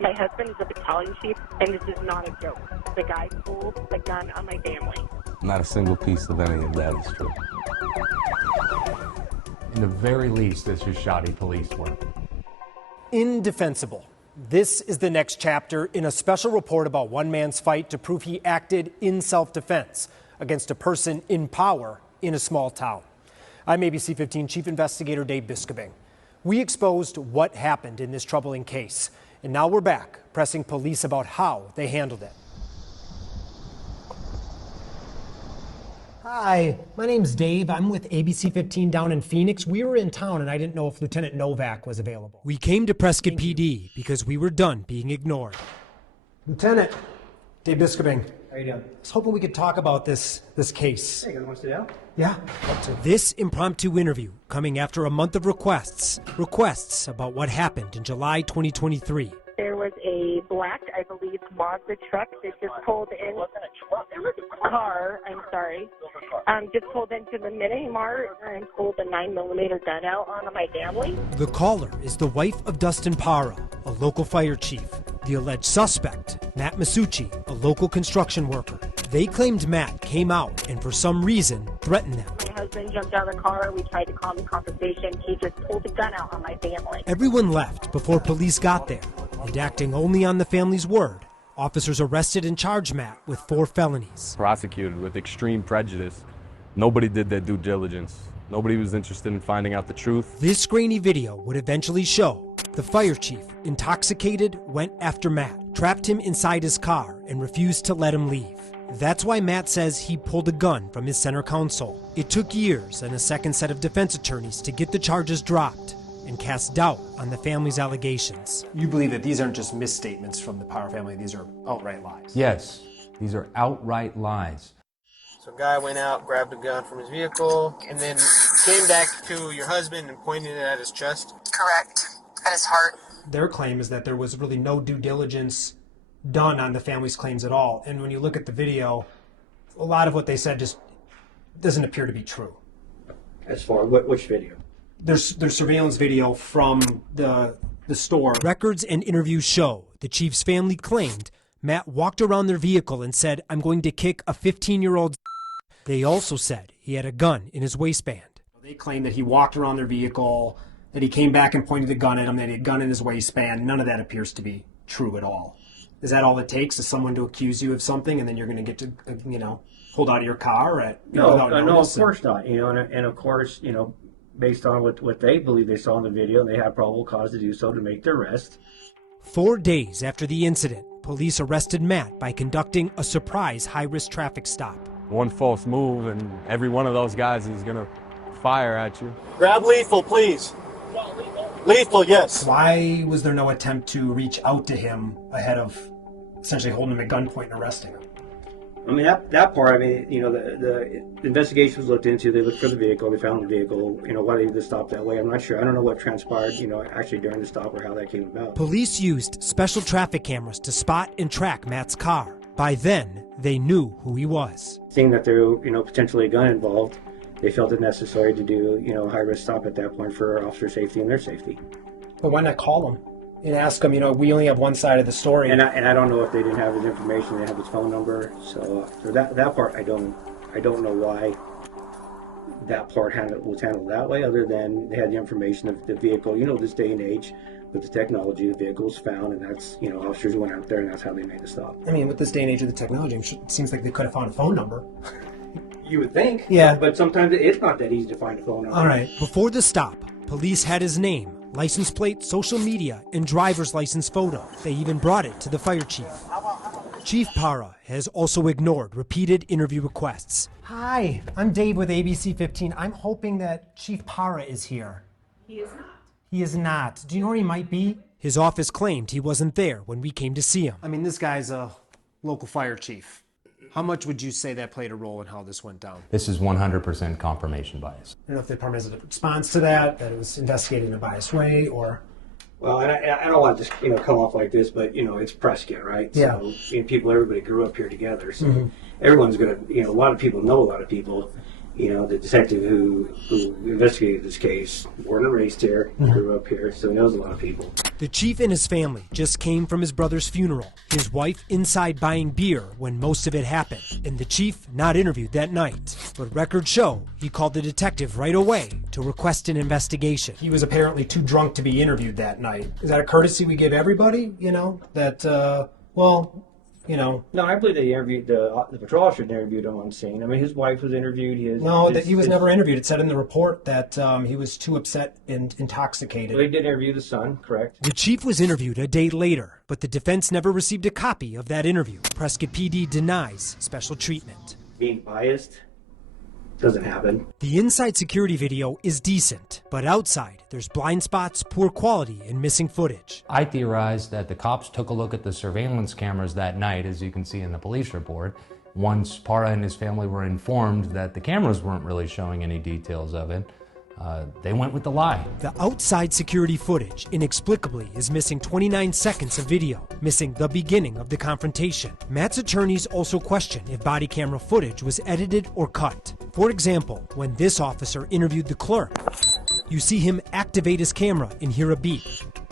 My husband is a battalion chief, and this is not a joke. The guy pulled a gun on my family. Not a single piece of any of that is true. In the very least, this is shoddy police work. Indefensible. This is the next chapter in a special report about one man's fight to prove he acted in self-defense against a person in power in a small town. I'm ABC15 Chief Investigator Dave Biscobing. We exposed what happened in this troubling case, and now we're back pressing police about how they handled it. Hi, my name's Dave. I'm with ABC15 down in Phoenix. We were in town and I didn't know if Lieutenant Novak was available. We came to Prescott PD because we were done being ignored. Lieutenant, Dave Biscobing. How you doing? I was hoping we could talk about this case. Hey, you guys want to sit down? Yeah. This impromptu interview coming after a month of requests about what happened in July 2023. There was a black, I believe, Mazda truck that just pulled in. It wasn't a truck. It was a car. I'm sorry. Just pulled into the Mini Mart and pulled a 9mm gun out on my family. The caller is the wife of Dustin Parra, a local fire chief. The alleged suspect, Matt Massucci, a local construction worker. They claimed Matt came out and for some reason threatened them. My husband jumped out of the car. We tried to calm the conversation. He just pulled a gun out on my family. Everyone left before police got there, and acting only on the family's word, officers arrested and charged Matt with 4 felonies. Prosecuted with extreme prejudice. Nobody did their due diligence. Nobody was interested in finding out the truth. This grainy video would eventually show the fire chief, intoxicated, went after Matt, trapped him inside his car, and refused to let him leave. That's why Matt says he pulled a gun from his center console. It took years and a second set of defense attorneys to get the charges dropped and cast doubt on the family's allegations. You believe that these aren't just misstatements from the Parra family, these are outright lies? Yes, these are outright lies. So a guy went out, grabbed a gun from his vehicle, and then came back to your husband and pointed it at his chest? Correct. At his heart. Their claim is that there was really no due diligence done on the family's claims at all. And when you look at the video, a lot of what they said just doesn't appear to be true. As far which video? There's surveillance video from the store. Records and interviews show the chief's family claimed Matt walked around their vehicle and said, "I'm going to kick a 15-year-old." They also said he had a gun in his waistband. They claim that he walked around their vehicle, that he came back and pointed a gun at him, that he had a gun in his waistband. None of that appears to be true at all. Is that all it takes, is someone to accuse you of something and then you're going to get to, pulled out of your car at without notice? No, of course not. And of course, based on what they believe they saw in the video, they have probable cause to do so to make their arrest. 4 days after the incident, police arrested Matt by conducting a surprise high-risk traffic stop. One false move and every one of those guys is gonna fire at you. Grab lethal, please. Lethal, yes. Why was there no attempt to reach out to him ahead of essentially holding him at gunpoint and arresting him? I mean, that part, the investigation was looked into. They looked for the vehicle. They found the vehicle. Why they did the stop that way, I'm not sure. I don't know what transpired, actually during the stop or how that came about. Police used special traffic cameras to spot and track Matt's car. By then, they knew who he was. Seeing that there were, potentially a gun involved, they felt it necessary to do, a high-risk stop at that point for officer safety and their safety. But why not call him and ask him, we only have one side of the story. And I don't know if they didn't have his information, they have his phone number. So that part, I don't know why that part was handled that way, other than they had the information of the vehicle. This day and age, with the technology, the vehicle was found, and that's, officers went out there, and that's how they made the stop. I mean, with this day and age of the technology, it seems like they could have found a phone number. You would think. Yeah. But sometimes it's not that easy to find a phone number. All right. Before the stop, police had his name, license plate, social media, and driver's license photo. They even brought it to the fire chief. Chief Parra has also ignored repeated interview requests. Hi, I'm Dave with ABC15. I'm hoping that Chief Parra is here. He is not. He is not. Do you know where he might be? His office claimed he wasn't there when we came to see him. I mean, this guy's a local fire chief. How much would you say that played a role in how this went down? This is 100% confirmation bias. I don't know if the department has a response to that it was investigated in a biased way, or... Well, and I don't want to just, come off like this, but, it's Prescott, right? Yeah. So, everybody grew up here together, so everyone's going to, a lot of people know a lot of people. The detective who investigated this case, born and raised here, grew up here, so he knows a lot of people. The chief and his family just came from his brother's funeral. His wife inside buying beer when most of it happened. And the chief not interviewed that night. But records show he called the detective right away to request an investigation. He was apparently too drunk to be interviewed that night. Is that a courtesy we give everybody? No, I believe they interviewed the patrol officer interviewed him on scene. I mean, his wife was interviewed. He was never interviewed. It said in the report that he was too upset and intoxicated. Well, they did interview the son, correct? The chief was interviewed a day later, but the defense never received a copy of that interview. Prescott PD denies special treatment. Being biased doesn't happen. The inside security video is decent, but outside there's blind spots, poor quality, and missing footage. I theorized that the cops took a look at the surveillance cameras that night, as you can see in the police report. Once Parra and his family were informed that the cameras weren't really showing any details of it, they went with the lie. The outside security footage, inexplicably, is missing 29 seconds of video, missing the beginning of the confrontation. Matt's attorneys also question if body camera footage was edited or cut. For example, when this officer interviewed the clerk, you see him activate his camera and hear a beep.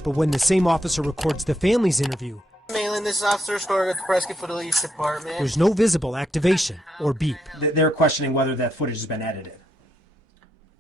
But when the same officer records the family's interview, Mailing this officer story with the Prescott Police Department. there's no visible activation or beep. They're questioning whether that footage has been edited.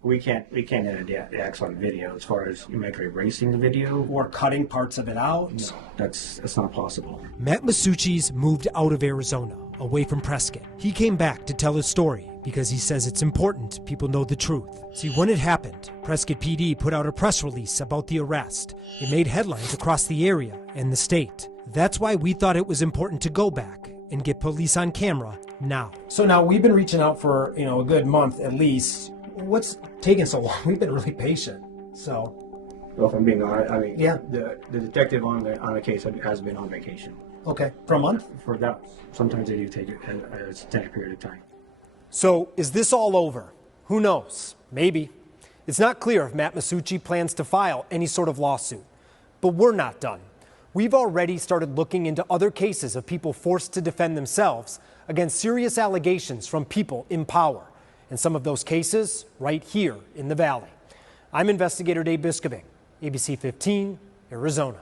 We can't edit the acts on video as far as you make erasing the video. Or cutting parts of it out. No, that's not possible. Matt Massucci's moved out of Arizona, away from Prescott. He came back to tell his story because he says it's important people know the truth. See, when it happened, Prescott PD put out a press release about the arrest. It made headlines across the area and the state. That's why we thought it was important to go back and get police on camera now. So now we've been reaching out for a good month at least. What's taking so long? We've been really patient. So, Well, if I'm being honest, I mean, Yeah. the detective on the case has been on vacation. okay, for a month. For that, sometimes they do take a extended period of time. So, is this all over? Who knows? Maybe. It's not clear if Matt Massucci plans to file any sort of lawsuit. But we're not done. We've already started looking into other cases of people forced to defend themselves against serious allegations from people in power. And some of those cases right here in the Valley. I'm investigator Dave Biscobing, ABC 15, Arizona.